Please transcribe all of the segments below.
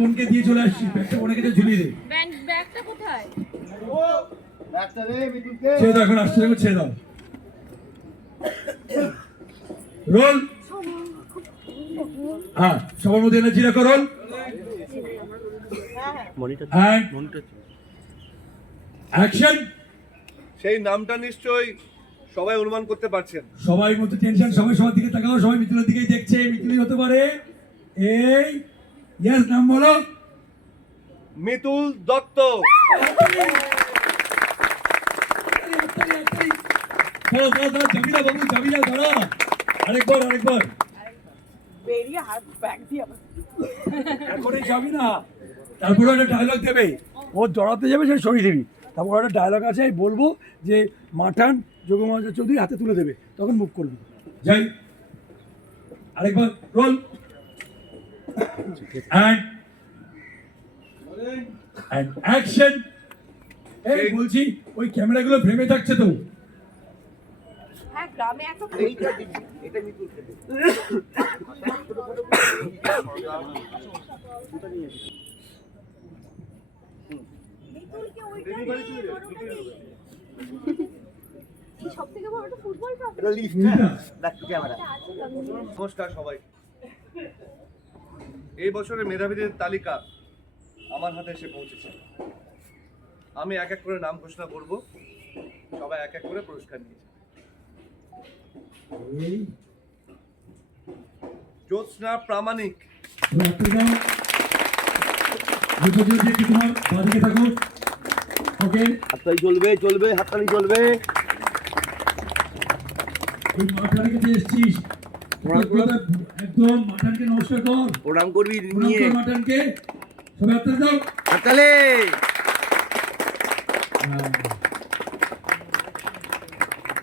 বোনকে দিয়ে চলে আসছি। ব্যাগটা বোনের কাছে ঝুলিয়ে দে। ব্যাগ ব্যাগটা কোথায়? ছেড়ে দাও এখন আসতে দেখো ছেড়ে দাও। রোল। হ্যাঁ সবার মধ্যে এনার্জি রাখো রোল। অ্যাকশন সেই নামটা নিশ্চয়ই সবাই অনুমান করতে পারছেন। সবাই মধ্যে টেনশন সবাই সবার দিকে তাকাও সবাই মিতুলের দিকেই দেখছে মিতুলই হতে পারে। এই ইয়েস নাম বলো মিতুল দত্ত বাবু আরেকবার আরেকবার বেরিয়ে হাত ব্যাগ দিয়ে আবার এখনই যাবি না তারপরে একটা ডায়লগ দেবে। ও জড়াতে যাবে সে সরিয়ে দিবি। তারপর একটা ডায়লগ আছে আমি বলব যে মাঠান যোগমাজা চৌধুরী হাতে তুলে দেবে তখন মুভ করবি যাই। আরেকবার রোল অ্যান্ড অ্যান্ড অ্যাকশন এই বলছি ওই ক্যামেরাগুলো ফ্রেমে থাকছে তো। হ্যাঁ ফুটবল নমস্কার সবাই। এই বছরের মেধাবীদের তালিকা আমার হাতে এসে পৌঁছেছে। আমি এক এক করে নাম ঘোষণা করব। সবাই এক এক করে পুরস্কার নিয়েছে। এই জ্যোৎস্না প্রামাণিক। হাততালি চলবে চলবে হাততালি চলবে। এসছিস। একদম মাঠানকে নমস্কার কর। প্রণাম করবি নিয়ে। কর সবাই হাততালি দাও। হাততালি।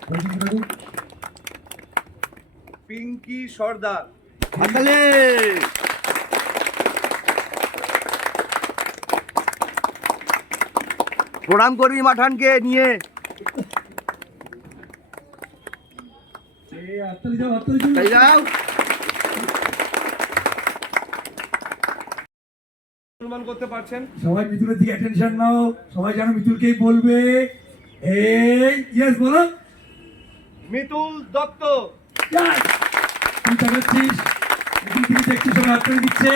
ওইদিকে থাকো। পিঙ্কি সর্দার। প্রণাম করবি মাঠানকে নিয়ে এই হাততালি দাও হাততালি দাও। তাই যাও। অনুমান করতে পারছেন। সবাই মিতুলের দিকে অ্যাটেনশন নাও। সবাই যেন মিতুলকেই বলবে। এই ইয়েস বলো। মিতুল দত্ত! তুই তাকাচ্ছিস মিতুল দিকে দেখছিস সবাই হাততালি দিচ্ছে।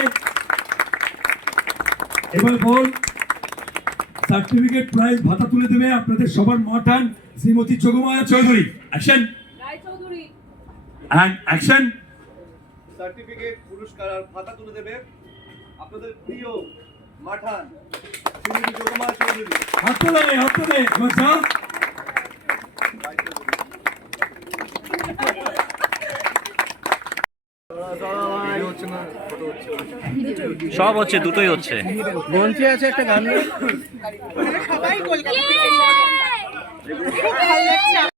এবার বল সার্টিফিকেট প্রাইজ ভাতা তুলে দেবে আপনাদের সবার মাঠান Shrimati Jogmaya Chowdhury. And action certificate পুরস্কার আর ভাতা তুলে দেবে আপনাদের প্রিয় মাঠান শ্রীমতী যোগমা চৌধুরী। হাত তোলে হাত তোলে যা। সব হচ্ছে দুটোই হচ্ছে। মঞ্চে আছে একটা গান। সবাই কলকাতা